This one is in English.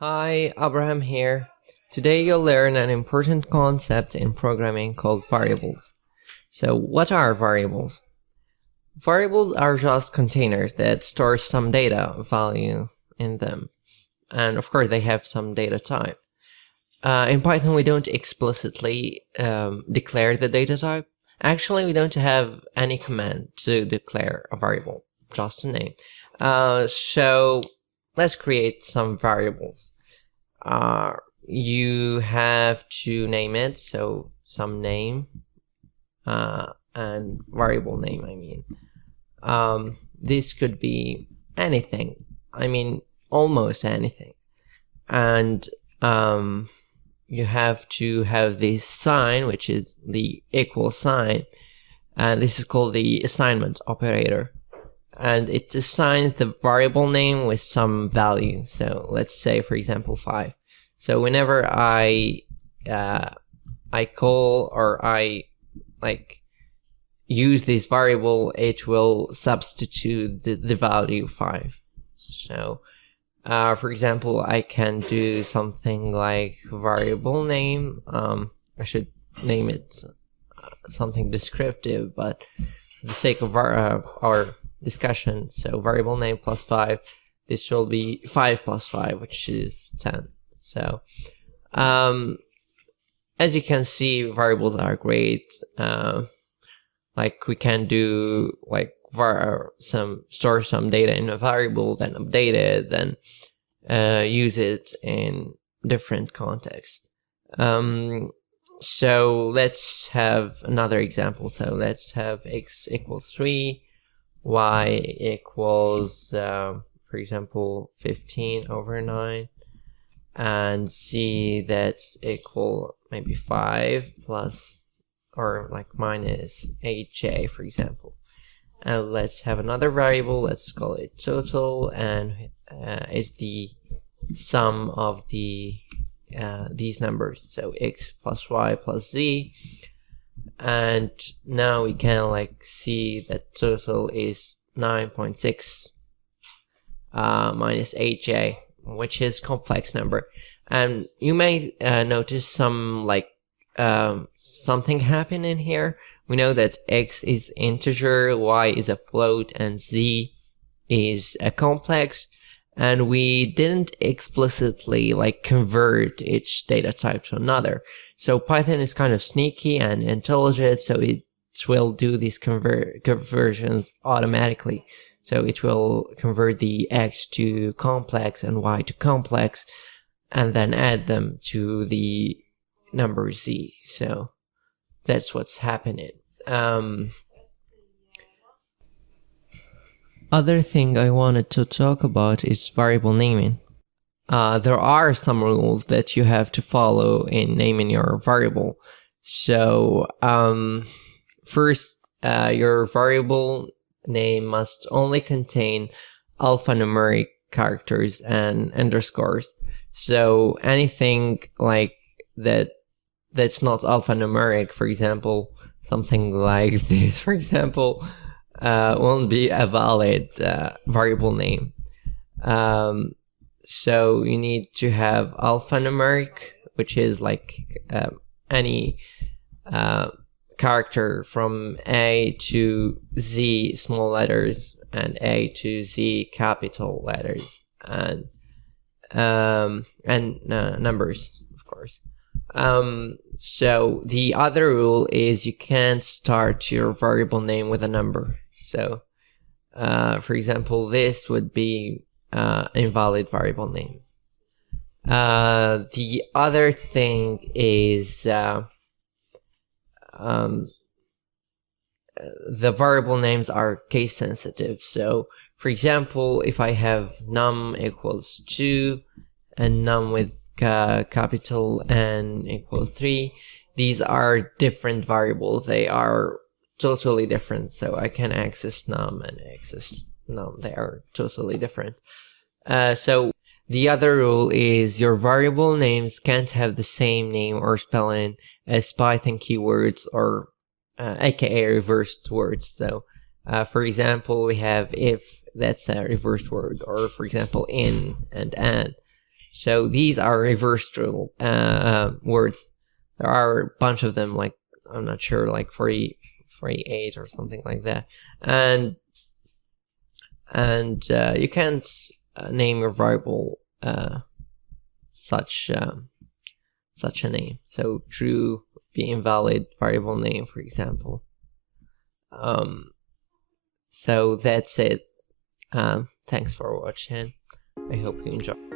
Hi, Abraham here. Today you'll learn an important concept in programming called variables. So, what are variables? Variables are just containers that store some data value in them. And of course, they have some data type. In Python, we don't explicitly declare the data type. Actually, we don't have any command to declare a variable, just a name. So let's create some variables. You have to name it, so some name and variable name, I mean. This could be anything, almost anything. And you have to have this sign, which is the equal sign, and this is called the assignment operator, and it assigns the variable name with some value. So let's say, for example, 5. So whenever I call or I use this variable, it will substitute the value 5. So for example, I can do something like variable name. I should name it something descriptive, but for the sake of our discussion, so variable name plus 5, this will be 5 plus 5, which is 10. So as you can see, variables are great. We can do store some data in a variable, then update it, then use it in different contexts. So let's have another example. So let's have x equals 3, y equals, for example, 15 over 9, and z that's equal maybe 5 plus or minus 8j, for example. And let's have another variable, let's call it total, and is the sum of these numbers, so x plus y plus z. And now we can see that total is 9.6 minus 8j, which is complex number. And you may notice some something happen in here. We know that x is integer, y is a float, and z is a complex, and we didn't explicitly convert each data type to another. So Python is kind of sneaky and intelligent, so it will do these conversions automatically. So it will convert the x to complex and y to complex, and then add them to the number z. So that's what's happening. Other thing I wanted to talk about is variable naming. There are some rules that you have to follow in naming your variable. So first, your variable name must only contain alphanumeric characters and underscores. So anything that's not alphanumeric, for example, something like this, for example, won't be a valid variable name. So you need to have alphanumeric, which is any character from A to Z small letters and A to Z capital letters, and numbers, of course. So the other rule is you can't start your variable name with a number. So for example, this would be invalid variable name. The other thing is the variable names are case sensitive. So for example, if I have num equals 2 and num with capital N equals 3, these are different variables. They are totally different. So I can access num and access num. They are totally different. So the other rule is your variable names can't have the same name or spelling as Python keywords or aka reversed words. So for example, we have if, that's a reversed word, or for example in and an. So these are reverse true words. There are a bunch of them, like I'm not sure, like 48 or something like that. And you can't name your variable such a name. So true be invalid variable name, for example. So that's it. Thanks for watching. I hope you enjoy.